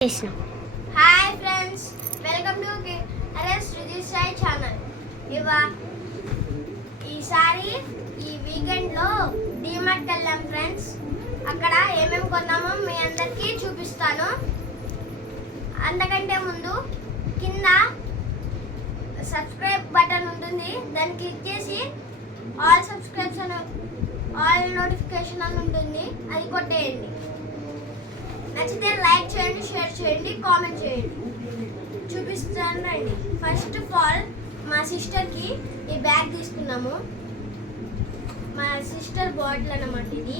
Hi friends, welcome to KRs register channel. ఈసారి ఈ వీకెండ్లో డీమార్ట్కి వెళ్ళాం ఫ్రెండ్స్. అక్కడ ఏమేమి కొన్నామో మీ అందరికీ చూపిస్తాను. అంతకంటే ముందు కింద సబ్స్క్రైబ్ బటన్ ఉంటుంది, దాన్ని క్లిక్ చేసి ఆల్ నోటిఫికేషన్ అని ఉంటుంది, అది కొట్టేయండి. నచ్చితే లైక్ చేయండి, షేర్ చేయండి, కామెంట్ చేయండి. చూపిస్తాను రండి. ఫస్ట్ ఆఫ్ ఆల్ మా సిస్టర్కి ఈ బ్యాగ్ తీసుకున్నాము. మా సిస్టర్ బాటిల్ అన్నమాట ఇది.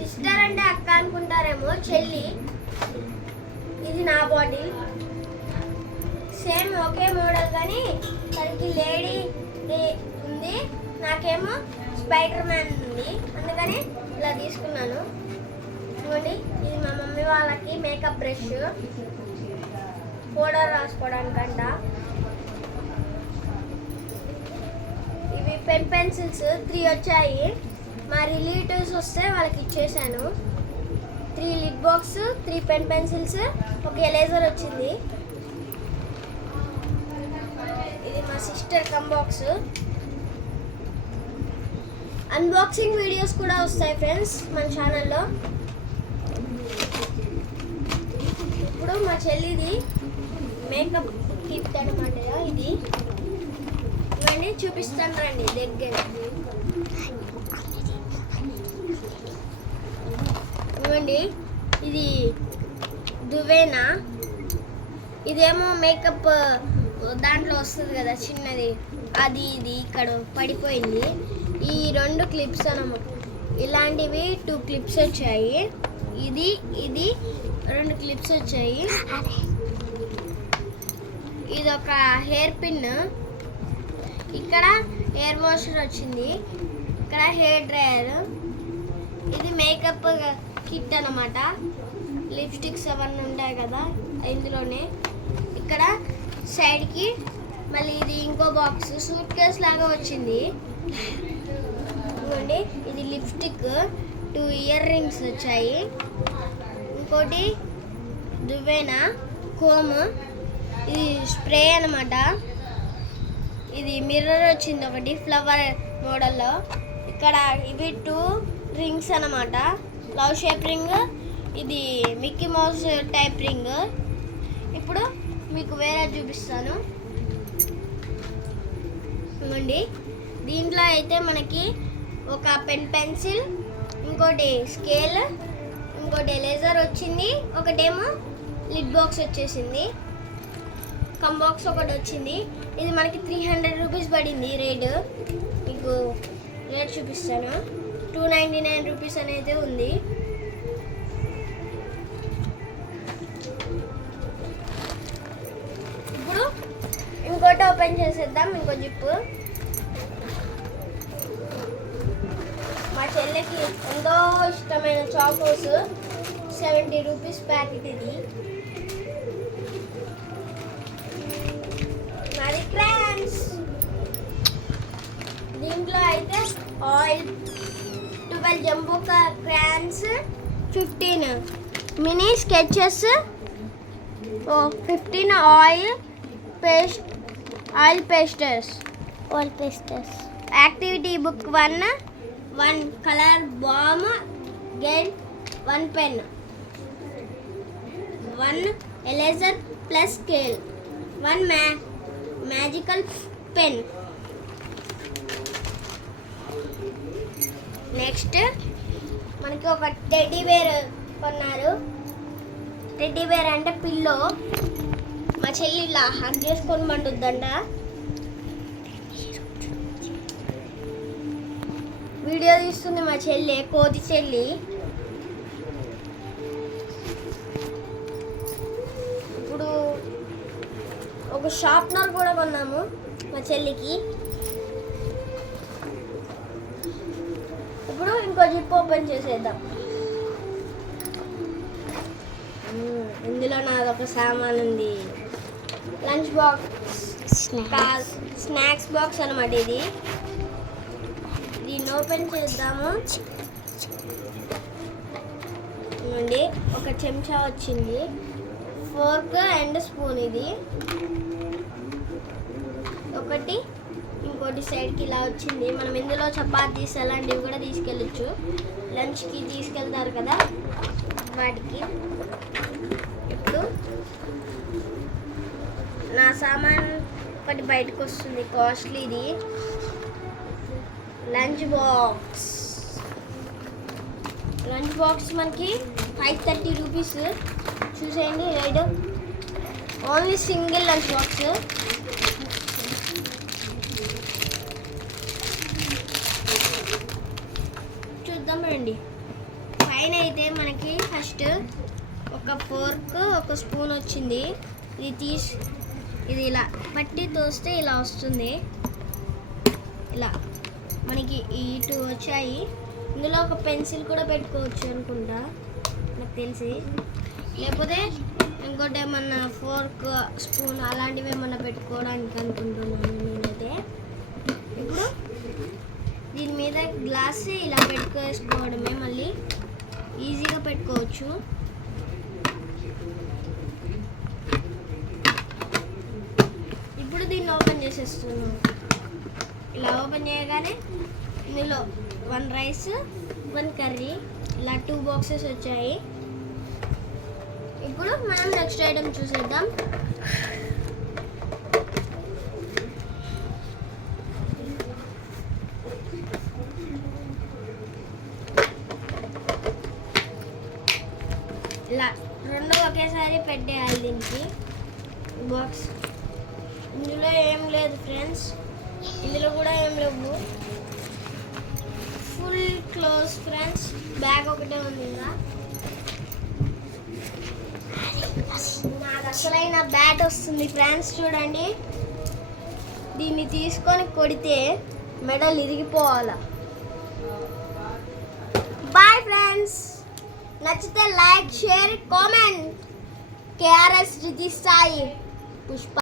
సిస్టర్ అంటే అక్క అనుకుంటారేమో, చెల్లి. ఇది నా బాటిల్, సేమ్ ఒకే మోడల్, కానీ తనకి లేడీ ఉంది, నాకేమో స్పైడర్ మ్యాన్ ఉంది, అందుకని ఇలా తీసుకున్నాను. చూడండి, ఇది మా మమ్మీ వాళ్ళకి మేకప్ బ్రష్, పౌడర్ రాసుకోవడానికంట. ఇవి పెన్సిల్స్ 3 వచ్చాయి. మా రిలేటివ్స్ వస్తే వాళ్ళకి ఇచ్చేసాను. 3 లిడ్ బాక్స్, 3 పెన్సిల్స్, ఒక ఎరేజర్ వచ్చింది. ఇది మా సిస్టర్ బాక్స్. అన్బాక్సింగ్ వీడియోస్ కూడా వస్తాయి ఫ్రెండ్స్ మన ఛానల్లో. ఇప్పుడు మా చెల్లిది మేకప్ కిట్ అనమాట ఇది. ఇవన్నీ చూపిస్తాను రండి దగ్గర. ఇవ్వండి, ఇది దువ్వేనా. ఇదేమో మేకప్ దాంట్లో వస్తుంది కదా చిన్నది, అది ఇది ఇక్కడ పడిపోయింది. ఈ 2 క్లిప్స్ అన్నమాట. ఇలాంటివి 2 క్లిప్స్ వచ్చాయి. ఇది 2 క్లిప్స్ వచ్చాయి. ఇది ఒక హెయిర్ పిన్. ఇక్కడ హెయిర్ వాషర్ వచ్చింది. ఇక్కడ హెయిర్ డ్రైయర్. ఇది మేకప్ కిట్ అన్నమాట. లిప్స్టిక్స్ అవన్నీ ఉంటాయి కదా ఇందులోనే. ఇక్కడ సైడ్కి మళ్ళీ ఇది ఇంకో బాక్స్, సూట్ కేస్ లాగా వచ్చింది. ఇవ్వండి, ఇది లిప్స్టిక్, 2 ఇయర్ రింగ్స్ వచ్చాయి. ఇంకోటి దువ్వేనా, కోమ్, ఇది స్ప్రే అనమాట. ఇది మిర్రర్ వచ్చింది ఒకటి ఫ్లవర్ మోడల్లో. ఇక్కడ ఇవి 2 రింగ్స్ అనమాట. లవ్ షేప్ రింగ్, ఇది మిక్కీ మౌస్ టైప్ రింగ్. ఇప్పుడు మీకు వేరే చూపిస్తాను. ఇవ్వండి, దీంట్లో అయితే మనకి ఒక పెన్సిల్, ఇంకోటి స్కేల్, ఇంకోటి ఎరేజర్ వచ్చింది, ఒకటేమో లిడ్ బాక్స్ వచ్చేసింది, బాక్స్ ఒకటి వచ్చింది. ఇది మనకి 300 రూపీస్ పడింది రేటు. మీకు రేట్ చూపిస్తాను. 299 రూపీస్ అనేది ఉంది. ఇప్పుడు ఇంకోటి ఓపెన్ చేసేద్దాం. ఇంకో జిప్పు. మా చెల్లికి ఎంతో ఇష్టమైన చాకోస్, 70 రూపీస్ ప్యాకెట్ ఇది. మరి క్రాన్స్, దీంట్లో అయితే oil 12 jumbo crayons, 15 mini sketches, 15 oil pastels. Activity book 1 colour బామ్ గెట్, 1 pen, 1 eraser plus scale, 1 magical pen. Next మనకి ఒక టెడ్డీ బేర్ కొన్నారు. టెడ్డీ బేర్ అంటే పిల్లో. మా చెల్లి ఇలా హగ్ చేసుకొని పండుద్దంట. వీడియో తీస్తుంది మా చెల్లి, కోతి చెల్లి. ఇప్పుడు ఒక షార్ప్నర్ కూడా కొన్నాము మా చెల్లికి. ఇప్పుడు ఇంకో జిప్ ఓపెన్ చేసేద్దాం. ఇందులో నాదొక సామాన్ ఉంది. లంచ్ బాక్స్, స్నాక్స్ బాక్స్ అన్నమాట ఇది. దీన్ని ఓపెన్ చేద్దాము. నుండి ఒక చెంచా వచ్చింది, ఫోర్క్ అండ్ స్పూన్ ఇది ఒకటి, ఇంకోటి సైడ్కి ఇలా వచ్చింది. మనం ఇందులో చపాతీస్ అలాంటివి కూడా తీసుకెళ్ళచ్చు, లంచ్కి తీసుకెళ్తారు కదా వాటికి. ఇప్పుడు నా సామాన్ ఒకటి బయటకు వస్తుంది, కాస్ట్లీది లంచ్ బాక్స్. లంచ్ బాక్స్ మనకి 530 రూపీస్. చూసేయండి right, only single lunch box. చూద్దాం రండి. పైన అయితే మనకి ఫస్ట్ ఒక ఫోర్క్ ఒక స్పూన్ వచ్చింది. ఇది ఇలా పట్టి తోస్తే ఇలా వస్తుంది. ఇలా మనకి ఈ 2 వచ్చాయి. ఇందులో ఒక పెన్సిల్ కూడా పెట్టుకోవచ్చు అనుకుంటా నాకు తెలిసి, లేకపోతే ఇంకోటి ఏమన్నా ఫోర్క్ స్పూన్ అలాంటివి ఏమన్నా పెట్టుకోవడానికి అనుకుంటున్నాను నేనైతే. ఇప్పుడు దీని మీద గ్లాస్ ఇలా పెట్టుకోవేసుకోవడమే, మళ్ళీ ఈజీగా పెట్టుకోవచ్చు. ఇప్పుడు దీన్ని ఓపెన్ చేసేస్తున్నాం. ఇలా ఓపెన్ చేయగానే ఇందులో 1 రైస్ 1 కర్రీ ఇలా 2 బాక్సెస్ వచ్చాయి. ఇప్పుడు మనం నెక్స్ట్ ఐటమ్ చూసేద్దాం. ఇలా 2 ఒకేసారి పెట్టేయాలి దీనికి బాక్స్. ఇందులో ఏం లేదు ఫ్రెండ్స్, ఇందులో కూడా ఏం లేవు, ఫుల్ క్లోజ్ ఫ్రెండ్స్. బ్యాగ్ ఒకటే ఉంది ఇంకా. నాకు అసలైన బ్యాట్ వస్తుంది ఫ్రెండ్స్, చూడండి. దీన్ని తీసుకొని కొడితే మెడల్ ఇరిగిపోవాలా. బాయ్ ఫ్రెండ్స్, నచ్చితే like, share, comment. KRS Riti Sai Pushpa.